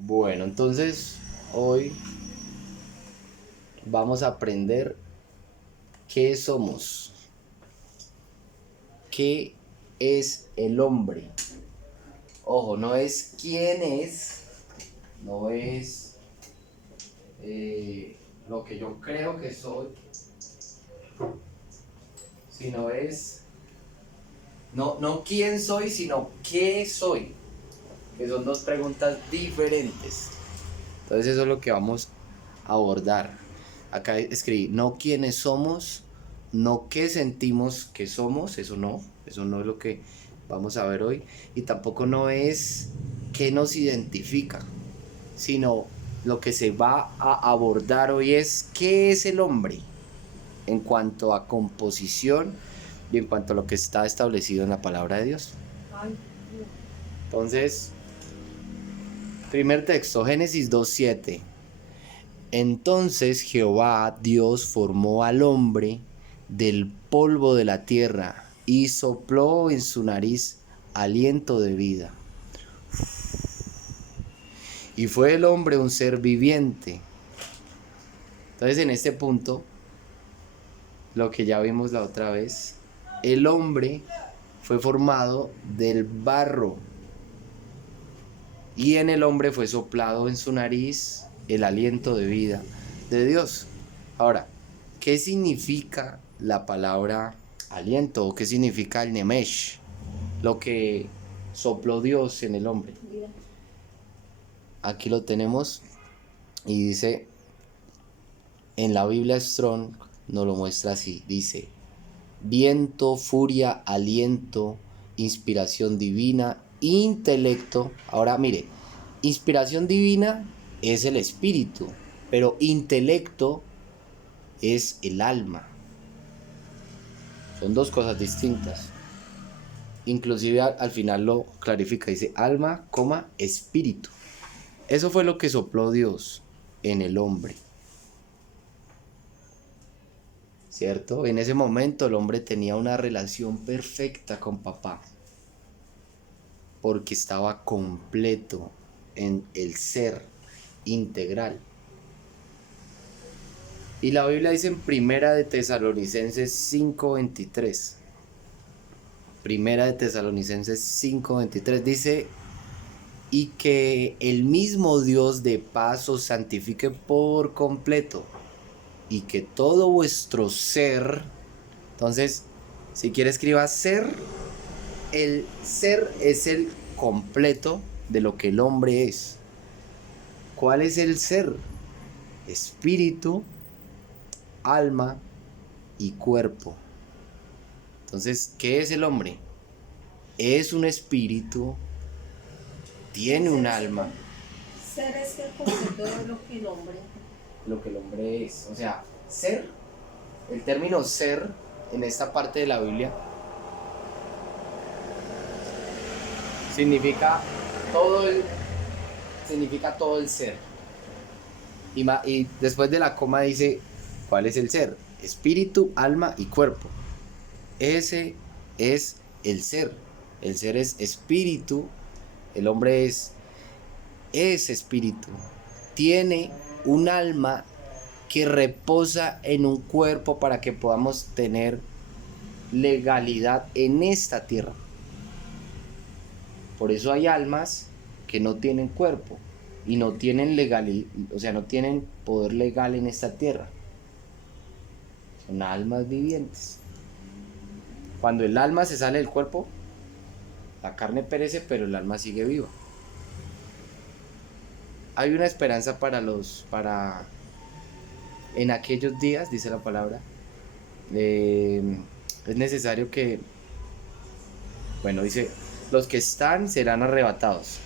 Bueno, entonces hoy vamos a aprender qué somos, qué es el hombre. Ojo, no es quién es, no es lo que yo creo que soy, sino es no quién soy, sino qué soy, que son dos preguntas diferentes. Entonces eso es lo que vamos a abordar. Acá escribí, no quiénes somos, no qué sentimos que somos, eso no es lo que vamos a ver hoy. Y tampoco no es qué nos identifica, sino lo que se va a abordar hoy es qué es el hombre en cuanto a composición y en cuanto a lo que está establecido en la palabra de Dios. Entonces, primer texto, Génesis 2:7. Entonces Jehová Dios formó al hombre del polvo de la tierra y sopló en su nariz aliento de vida. Y fue el hombre un ser viviente. Entonces en este punto, lo que ya vimos la otra vez, el hombre fue formado del barro y en el hombre fue soplado en su nariz el aliento de vida de Dios. Ahora, ¿qué significa la palabra aliento o qué significa el nemesh? Lo que sopló Dios en el hombre. Aquí lo tenemos y dice, en la Biblia Strong nos lo muestra así, dice, viento, furia, aliento, inspiración divina, intelecto. Ahora mire, inspiración divina es el espíritu, pero intelecto es el alma. Son dos cosas distintas. Inclusive al final lo clarifica, dice alma, espíritu. Eso fue lo que sopló Dios en el hombre. ¿Cierto? En ese momento el hombre tenía una relación perfecta con papá, porque estaba completo en el ser integral. Y la Biblia dice en Primera de Tesalonicenses 5:23. Primera de Tesalonicenses 5:23 dice, y que el mismo Dios de paz os santifique por completo, y que todo vuestro ser, entonces, si quiere escriba ser, el ser es el completo de lo que el hombre es. ¿Cuál es el ser? Espíritu, alma y cuerpo. Entonces, ¿qué es el hombre? Es un espíritu, tiene un alma. Ser es el completo de lo que el hombre es. O sea, ser, el término ser en esta parte de la Biblia significa todo el ser. Y después de la coma dice, ¿cuál es el ser? Espíritu, alma y cuerpo. Ese es el ser. El ser es espíritu. El hombre es espíritu. Tiene un alma que reposa en un cuerpo para que podamos tener legalidad en esta tierra. Por eso hay almas que no tienen cuerpo y no tienen legalidad, o sea, no tienen poder legal en esta tierra. Son almas vivientes. Cuando el alma se sale del cuerpo, la carne perece, pero el alma sigue viva. Hay una esperanza para en aquellos días, dice la palabra. Es necesario que, bueno, dice, los que están serán arrebatados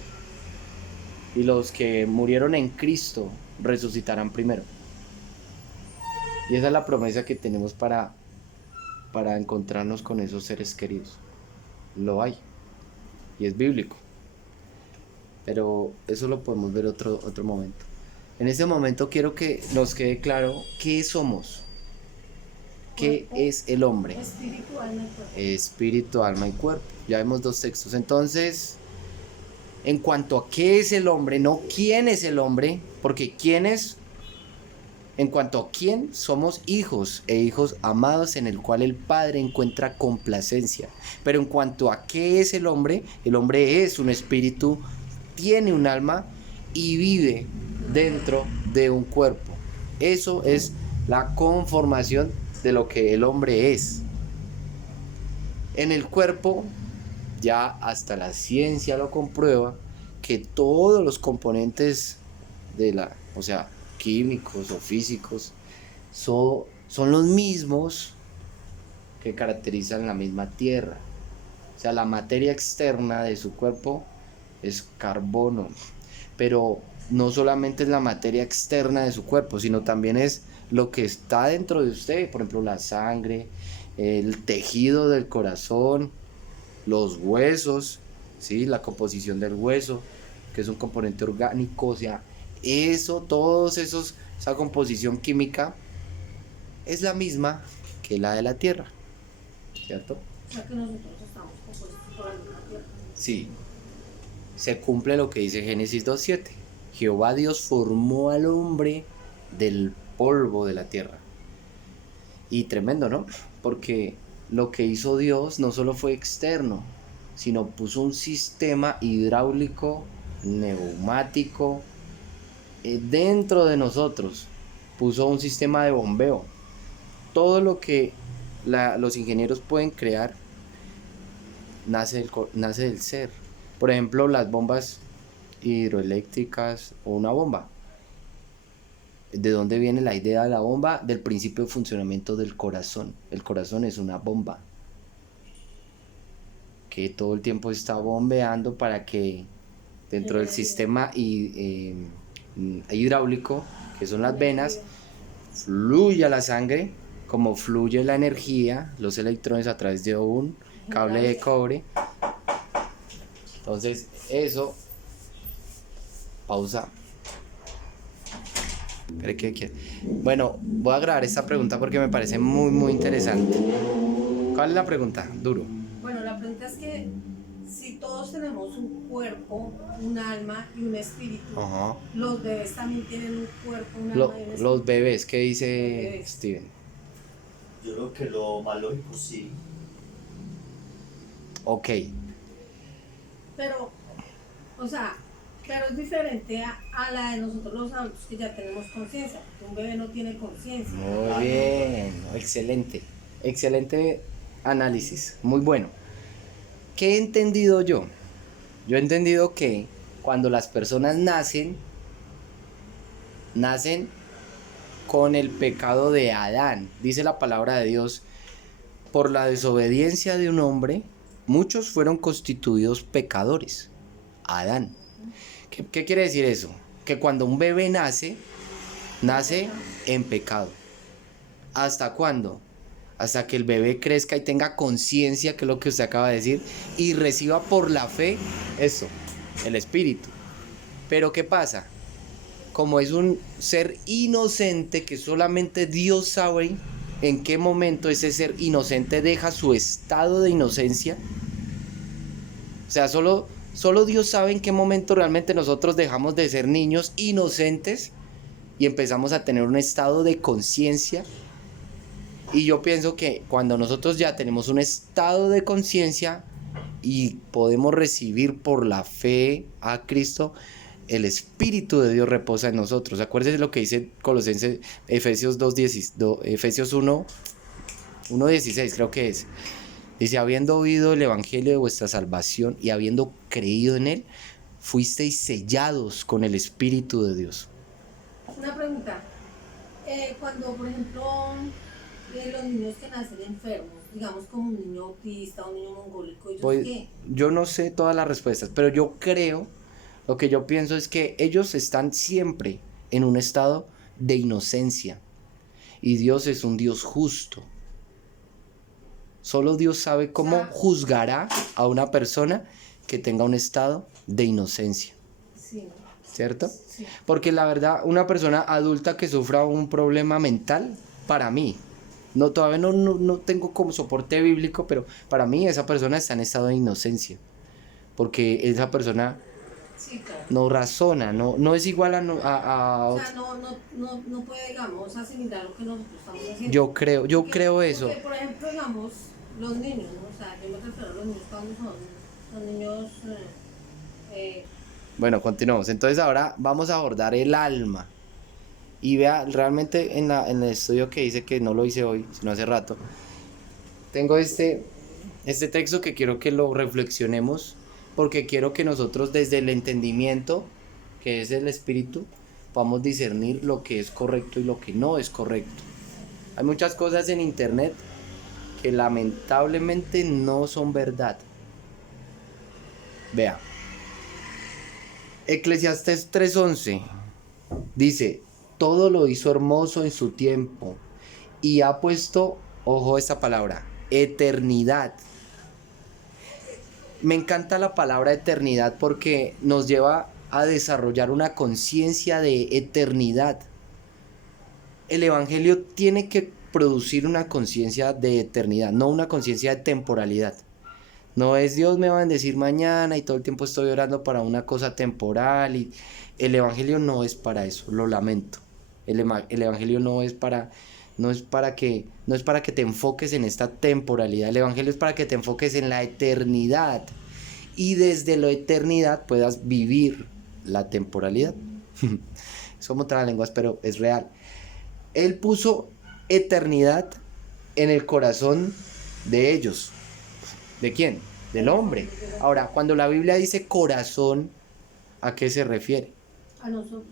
y los que murieron en Cristo resucitarán primero. Y esa es la promesa que tenemos para encontrarnos con esos seres queridos. Lo hay y es bíblico, pero eso lo podemos ver otro momento. En este momento quiero que nos quede claro qué somos, qué es el hombre. Espíritu, alma y cuerpo. Espíritu, alma y cuerpo. Ya vemos dos textos. Entonces, en cuanto a qué es el hombre, no quién es el hombre, porque quién es, en cuanto a quién somos hijos e hijos amados en el cual el Padre encuentra complacencia. Pero en cuanto a qué es el hombre es un espíritu, tiene un alma y vive dentro de un cuerpo. Eso es la conformación de lo que el hombre es. En el cuerpo, ya hasta la ciencia lo comprueba, que todos los componentes o sea, químicos o físicos, son los mismos que caracterizan la misma tierra. O sea, la materia externa de su cuerpo es carbono, pero no solamente es la materia externa de su cuerpo, sino también es lo que está dentro de usted, por ejemplo, la sangre, el tejido del corazón, los huesos, ¿sí? La composición del hueso, que es un componente orgánico, o sea, esa composición química es la misma que la de la tierra, ¿cierto? O sea que nosotros estamos compuestos por la tierra. Sí, se cumple lo que dice Génesis 2:7. Jehová Dios formó al hombre del polvo de la tierra. Y tremendo, ¿no? Porque lo que hizo Dios no solo fue externo, sino puso un sistema hidráulico, neumático, dentro de nosotros. Puso un sistema de bombeo. Todo lo que los ingenieros pueden crear nace del ser. Por ejemplo, las bombas hidroeléctricas o una bomba. ¿De dónde viene la idea de la bomba? Del principio de funcionamiento del corazón. El corazón es una bomba que todo el tiempo está bombeando para que dentro del sistema hidráulico, que son las venas, fluya la sangre, como fluye la energía, los electrones a través de un cable de cobre. Entonces, eso, pausa. Bueno, voy a grabar esta pregunta porque me parece muy, muy interesante. ¿Cuál es la pregunta? Duro. Bueno, la pregunta es que si todos tenemos un cuerpo, un alma y un espíritu, Ajá. los bebés también tienen un cuerpo, un alma y un espíritu. Los bebés, ¿qué dice Steven? Yo creo que lo más lógico sí. Ok. Pero, o sea, pero es diferente a la de nosotros los adultos que ya tenemos conciencia, porque un bebé no tiene conciencia. Muy bien, excelente. Excelente análisis, muy bueno. ¿Qué he entendido yo? Yo he entendido que cuando las personas nacen con el pecado de Adán. Dice la palabra de Dios, por la desobediencia de un hombre, muchos fueron constituidos pecadores. Adán. ¿Qué quiere decir eso? Que cuando un bebé nace en pecado. ¿Hasta cuándo? Hasta que el bebé crezca y tenga conciencia, que es lo que usted acaba de decir, y reciba por la fe eso, el espíritu. Pero ¿qué pasa? Como es un ser inocente que solamente Dios sabe en qué momento ese ser inocente deja su estado de inocencia. O sea, solo Dios sabe en qué momento realmente nosotros dejamos de ser niños inocentes y empezamos a tener un estado de conciencia. Y yo pienso que cuando nosotros ya tenemos un estado de conciencia y podemos recibir por la fe a Cristo, el Espíritu de Dios reposa en nosotros. Acuérdense lo que dice Efesios 1:16 creo que es. Dice, habiendo oído el evangelio de vuestra salvación y habiendo creído en él, fuisteis sellados con el Espíritu de Dios. Una pregunta. Cuando, por ejemplo, los niños que nacen enfermos, digamos como un niño autista o un niño mongólico, ¿ellos Pues, qué? yo no sé todas las respuestas, pero yo creo, lo que yo pienso es que ellos están siempre en un estado de inocencia. Y Dios es un Dios justo. Solo Dios sabe cómo juzgará a una persona que tenga un estado de inocencia. Sí. ¿Cierto? Sí. Porque la verdad, una persona adulta que sufra un problema mental, para mí, todavía no tengo como soporte bíblico, pero para mí esa persona está en estado de inocencia. Porque esa persona Sí, claro. no razona, no es igual a O sea, no puede, digamos, asimilar lo que nosotros estamos haciendo. yo creo eso. Porque, por ejemplo, digamos, los niños, ¿no? O sea, yo me refiero a los niños cuando son niños... Bueno, continuamos. Entonces ahora vamos a abordar el alma. Y vea, realmente en el estudio que hice, que no lo hice hoy, sino hace rato, tengo este texto que quiero que lo reflexionemos, porque quiero que nosotros desde el entendimiento, que es el espíritu, podamos discernir lo que es correcto y lo que no es correcto. Hay muchas cosas en internet que lamentablemente no son verdad. Vea, Eclesiastés 3:11 dice: todo lo hizo hermoso en su tiempo y ha puesto, ojo a esta palabra, eternidad. Me encanta la palabra eternidad porque nos lleva a desarrollar una conciencia de eternidad. El evangelio tiene que producir una conciencia de eternidad, no una conciencia de temporalidad. No es Dios me va a bendecir mañana y todo el tiempo estoy orando para una cosa temporal. Y el evangelio no es para eso, lo lamento. El evangelio no es para que te enfoques en esta temporalidad. El evangelio es para que te enfoques en la eternidad y desde la eternidad puedas vivir la temporalidad. Somos trabalenguas, pero es real. Él puso eternidad en el corazón de ellos. ¿De quién? Del hombre. Ahora, cuando la Biblia dice corazón, ¿a qué se refiere? A nosotros.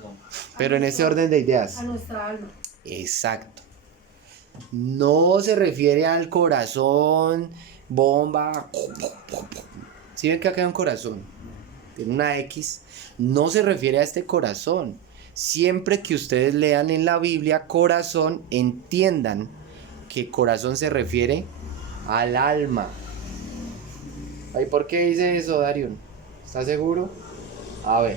No. Pero en ese orden de ideas. A nuestra alma. Exacto. No se refiere al corazón, bomba. Si ven que acá hay un corazón, tiene una X, no se refiere a este corazón. Siempre que ustedes lean en la Biblia corazón, entiendan que corazón se refiere al alma. Ay, ¿por qué dice eso, Darion? ¿Estás seguro? A ver,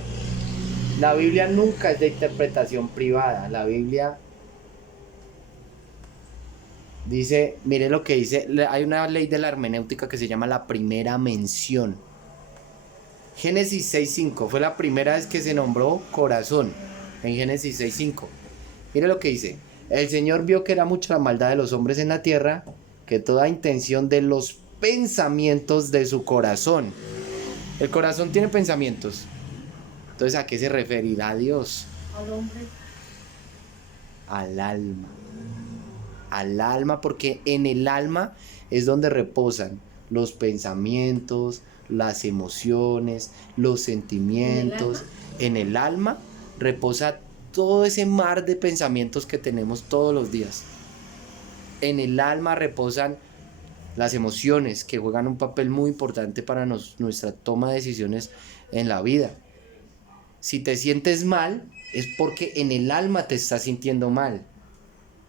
la Biblia nunca es de interpretación privada. La Biblia dice, mire lo que dice, hay una ley de la hermenéutica que se llama la primera mención. Génesis 6:5 fue la primera vez que se nombró corazón, en Génesis 6:5. Mire lo que dice: el Señor vio que era mucha la maldad de los hombres en la tierra, que toda intención de los pensamientos de su corazón. El corazón tiene pensamientos. Entonces, ¿a qué se referirá Dios? Al hombre. Al alma. Al alma, porque en el alma es donde reposan los pensamientos, las emociones, los sentimientos. En el alma reposa todo ese mar de pensamientos que tenemos todos los días. En el alma reposan las emociones, que juegan un papel muy importante para nuestra toma de decisiones en la vida. Si te sientes mal, es porque en el alma te estás sintiendo mal,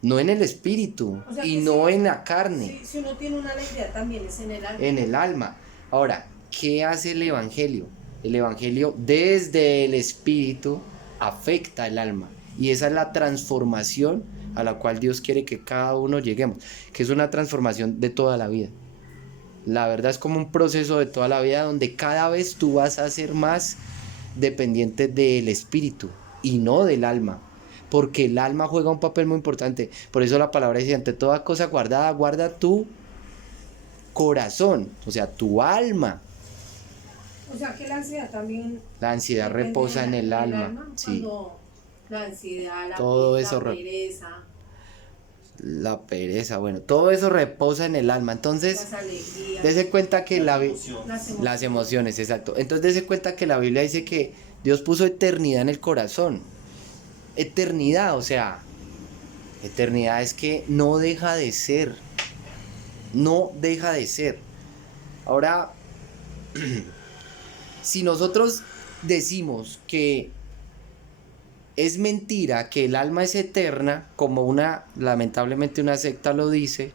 no en el espíritu, O sea, y que no si- en la carne, Si uno tiene una alegría también es en el alma. en el alma. Ahora, ¿qué hace el evangelio? El evangelio desde el espíritu afecta el alma, y esa es la transformación a la cual Dios quiere que cada uno lleguemos, que es una transformación de toda la vida. La verdad es como un proceso de toda la vida donde cada vez tú vas a ser más dependiente del espíritu y no del alma, porque el alma juega un papel muy importante. Por eso la palabra dice: ante toda cosa guardada, guarda tu corazón, o sea, tu alma. O sea que la ansiedad también... La ansiedad depende reposa de en el alma, sí. Cuando la ansiedad, Todo la eso pereza, La pereza, bueno, todo eso reposa en el alma. Entonces, las alegrías, dése cuenta que Las las emociones, exacto. Entonces, dése cuenta que la Biblia dice que Dios puso eternidad en el corazón. Eternidad, o sea, eternidad es que no deja de ser. No deja de ser. Ahora, si nosotros decimos que es mentira, que el alma es eterna, como lamentablemente una secta lo dice,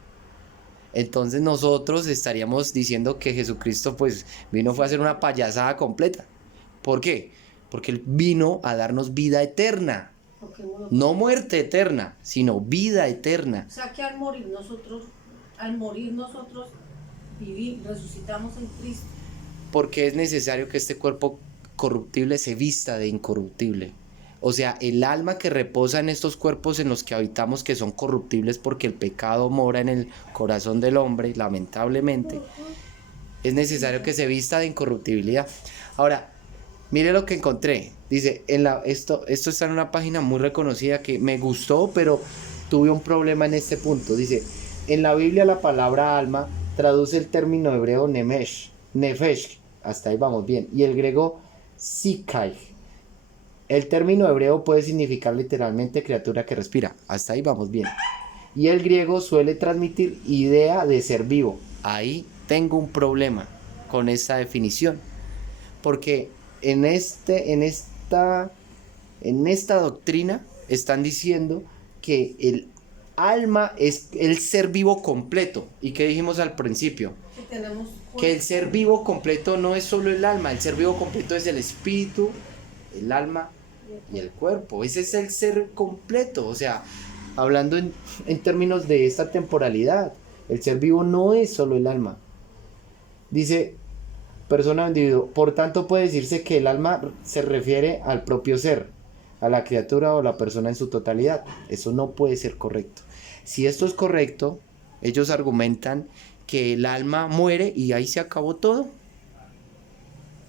entonces nosotros estaríamos diciendo que Jesucristo pues fue a hacer una payasada completa. ¿Por qué? Porque Él vino a darnos vida eterna, porque uno- no muerte eterna, sino vida eterna. O sea que al morir nosotros resucitamos en Cristo. porque es necesario que este cuerpo corruptible se vista de incorruptible. O sea, el alma que reposa en estos cuerpos en los que habitamos, que son corruptibles porque el pecado mora en el corazón del hombre, lamentablemente, es necesario que se vista de incorruptibilidad. Ahora, mire lo que encontré. Dice, esto está en una página muy reconocida que me gustó, pero tuve un problema en este punto. Dice, en la Biblia la palabra alma traduce el término hebreo nefesh, hasta ahí vamos bien, y el griego psikai. El término hebreo puede significar literalmente criatura que respira, hasta ahí vamos bien. Y el griego suele transmitir idea de ser vivo. Ahí tengo un problema con esta definición, porque en esta doctrina están diciendo que el alma es el ser vivo completo. ¿Y qué dijimos al principio? Que el ser vivo completo no es solo el alma, el ser vivo completo es el espíritu, el alma y el cuerpo. Ese es el ser completo. O sea, hablando en términos de esta temporalidad, el ser vivo no es solo el alma. Dice, persona o individuo, por tanto puede decirse que el alma se refiere al propio ser, a la criatura o la persona en su totalidad. Eso no puede ser correcto. Si esto es correcto, ellos argumentan que el alma muere y ahí se acabó todo.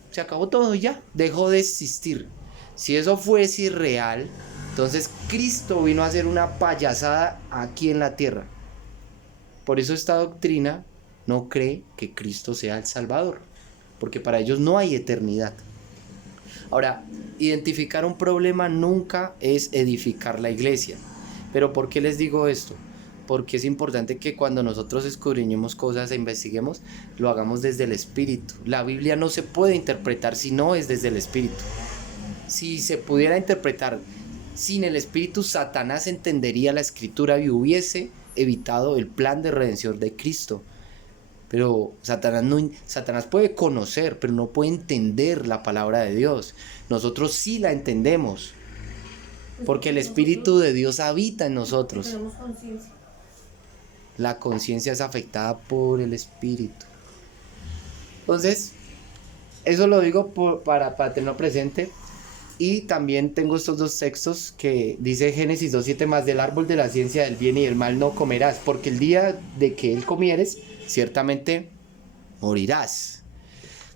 Se acabó todo y ya, dejó de existir. Si eso fuese irreal, entonces Cristo vino a hacer una payasada aquí en la tierra. Por eso esta doctrina no cree que Cristo sea el Salvador, porque para ellos no hay eternidad. Ahora, identificar un problema nunca es edificar la iglesia. ¿Pero por qué les digo esto? Porque es importante que cuando nosotros escudriñemos cosas e investiguemos, lo hagamos desde el Espíritu. La Biblia no se puede interpretar si no es desde el Espíritu. Si se pudiera interpretar sin el Espíritu, Satanás entendería la Escritura y hubiese evitado el plan de redención de Cristo. Pero Satanás puede conocer, pero no puede entender la palabra de Dios. Nosotros sí la entendemos, porque el Espíritu de Dios habita en nosotros. Tenemos conciencia. La conciencia es afectada por el Espíritu. Entonces, eso lo digo para tenerlo presente. Y también tengo estos dos textos que dice Génesis 2:7, más del árbol de la ciencia del bien y del mal no comerás, porque el día de que él comieres, ciertamente morirás.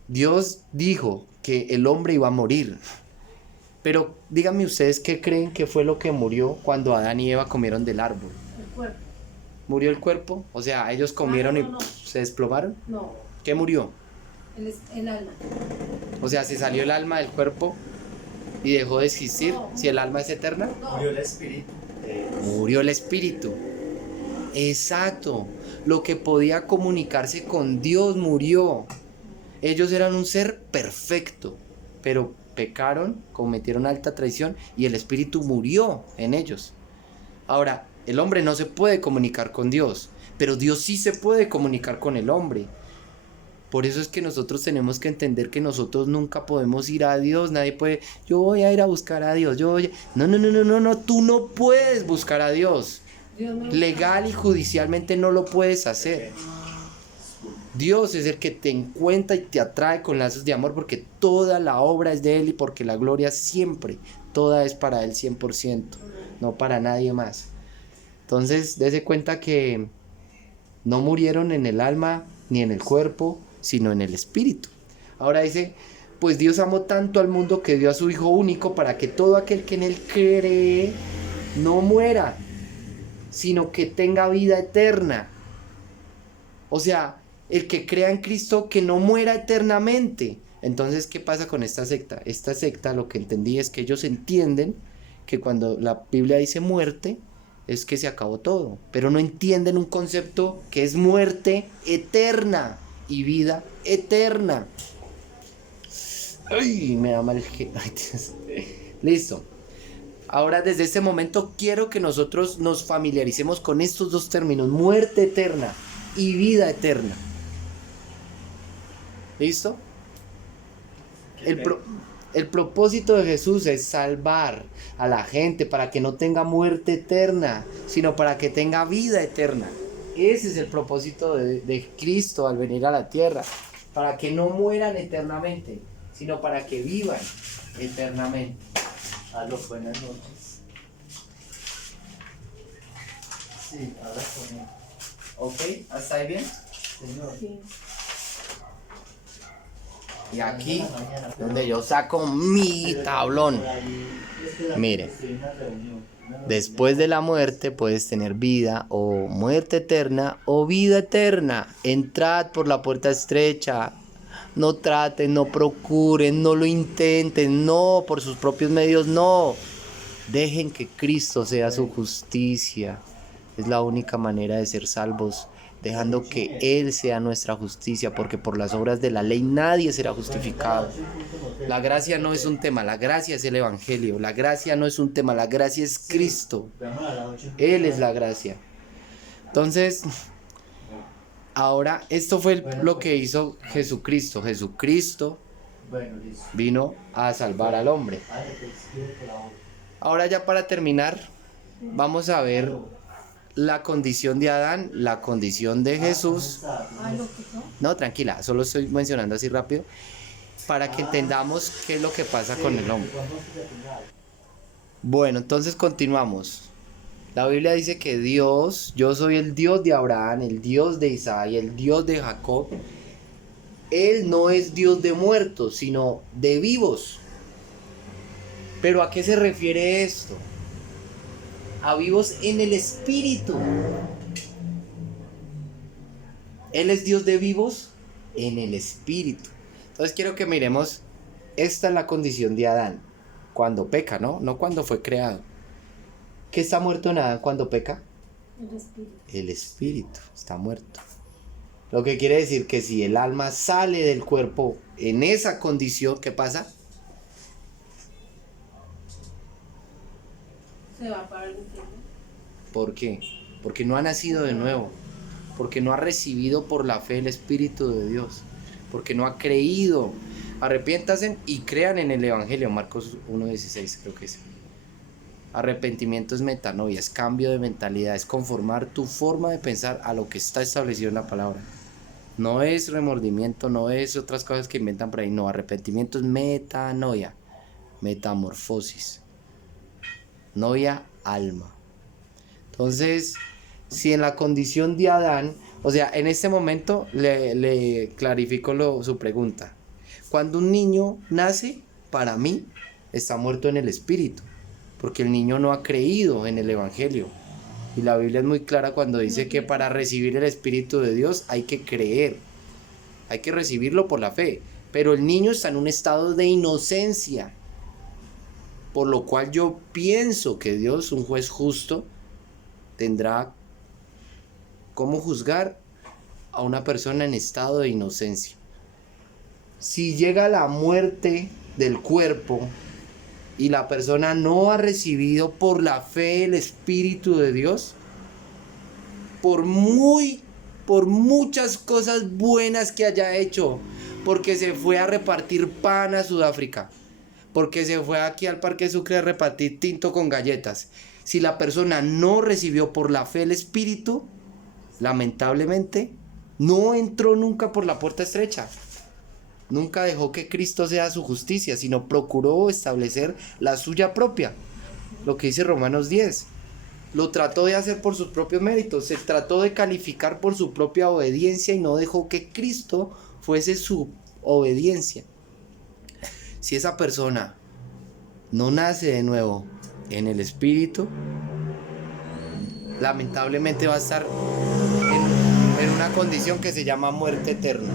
Dios dijo que el hombre iba a morir. Pero díganme ustedes qué creen que fue lo que murió cuando Adán y Eva comieron del árbol. El cuerpo. ¿Murió el cuerpo? O sea, ellos comieron no. y se desplomaron. No. ¿Qué murió? El alma. O sea, se salió el alma del cuerpo y dejó de existir. No. Si el alma es eterna. No. Murió el espíritu. Murió el espíritu. Exacto. Lo que podía comunicarse con Dios murió. Ellos eran un ser perfecto, pero pecaron, cometieron alta traición y el espíritu murió en ellos. Ahora, el hombre no se puede comunicar con Dios, pero Dios sí se puede comunicar con el hombre. Por eso es que nosotros tenemos que entender que nosotros nunca podemos ir a Dios. Nadie puede, yo voy a ir a buscar a Dios. No, tú no puedes buscar a Dios. Legal y judicialmente no lo puedes hacer. Dios es el que te encuentra y te atrae con lazos de amor, porque toda la obra es de Él y porque la gloria siempre, toda es para Él 100%, no para nadie más. Entonces, dése cuenta que no murieron en el alma ni en el cuerpo, sino en el espíritu. Ahora dice, pues Dios amó tanto al mundo que dio a su Hijo único para que todo aquel que en Él cree no muera, sino que tenga vida eterna. O sea, el que crea en Cristo que no muera eternamente. Entonces, ¿qué pasa con esta secta? Esta secta, lo que entendí es que ellos entienden que cuando la Biblia dice muerte, es que se acabó todo, pero no entienden un concepto que es muerte eterna y vida eterna. Ay, me da mal. Listo. Ahora, desde este momento quiero que nosotros nos familiaricemos con estos dos términos, muerte eterna y vida eterna. ¿Listo? El propósito de Jesús es salvar a la gente para que no tenga muerte eterna, sino para que tenga vida eterna. Ese es el propósito de Cristo al venir a la tierra. para que no mueran eternamente, sino para que vivan eternamente. Aló, buenas noches. Sí, ahora con él. ¿Ok? ¿Hasta ahí bien? Señor. Sí. Y aquí, donde yo saco mi tablón. Mire, después de la muerte puedes tener vida o muerte eterna o vida eterna. Entrad por la puerta estrecha. No traten, no procuren, no lo intenten, no, por sus propios medios, no. Dejen que Cristo sea su justicia. Es la única manera de ser salvos, dejando que Él sea nuestra justicia, porque por las obras de la ley nadie será justificado. La gracia no es un tema, la gracia es el Evangelio. La gracia no es un tema, la gracia es Cristo. Él es la gracia. Entonces, ahora, esto fue lo que hizo Jesucristo. Jesucristo vino a salvar al hombre. Ahora ya para terminar, vamos a ver la condición de Adán, la condición de Jesús. Ay, lo quitó. No, tranquila, solo estoy mencionando así rápido para que entendamos qué es lo que pasa con el hombre. Bueno, entonces continuamos. La Biblia dice que Dios, yo soy el Dios de Abraham, el Dios de Isaac y el Dios de Jacob. Él no es Dios de muertos, sino de vivos. ¿Pero a qué se refiere esto? A vivos en el espíritu. Él es Dios de vivos en el espíritu. Entonces quiero que miremos, esta es la condición de Adán, cuando peca, ¿no? No cuando fue creado. ¿Qué está muerto en Adán cuando peca? El espíritu. El espíritu está muerto. Lo que quiere decir que si el alma sale del cuerpo en esa condición, ¿qué pasa? Se va para el infierno. ¿Por qué? Porque no ha nacido de nuevo, porque no ha recibido por la fe el Espíritu de Dios, porque no ha creído. Arrepiéntanse y crean en el Evangelio, Marcos 1:16 creo que es. Arrepentimiento es metanoia, es cambio de mentalidad, es conformar tu forma de pensar a lo que está establecido en la palabra. No es remordimiento, no es otras cosas que inventan por ahí, no, arrepentimiento es metanoia, metamorfosis, novia, alma. Entonces, si en la condición de Adán, o sea, en este momento le clarifico su pregunta. Cuando un niño nace, para mí, está muerto en el espíritu, porque el niño no ha creído en el Evangelio. Y la Biblia es muy clara cuando dice que para recibir el Espíritu de Dios hay que creer, hay que recibirlo por la fe. Pero el niño está en un estado de inocencia, por lo cual yo pienso que Dios, un juez justo, tendrá cómo juzgar a una persona en estado de inocencia. Si llega la muerte del cuerpo y la persona no ha recibido por la fe el Espíritu de Dios, por muchas cosas buenas que haya hecho, porque se fue a repartir pan a Sudáfrica, porque se fue aquí al Parque Sucre a repartir tinto con galletas, si la persona no recibió por la fe el Espíritu, lamentablemente no entró nunca por la puerta estrecha. Nunca dejó que Cristo sea su justicia, sino procuró establecer la suya propia. Lo que dice Romanos 10. Lo trató de hacer por sus propios méritos. Se trató de calificar por su propia obediencia y no dejó que Cristo fuese su obediencia. Si esa persona no nace de nuevo en el Espíritu, lamentablemente va a estar en una condición que se llama muerte eterna.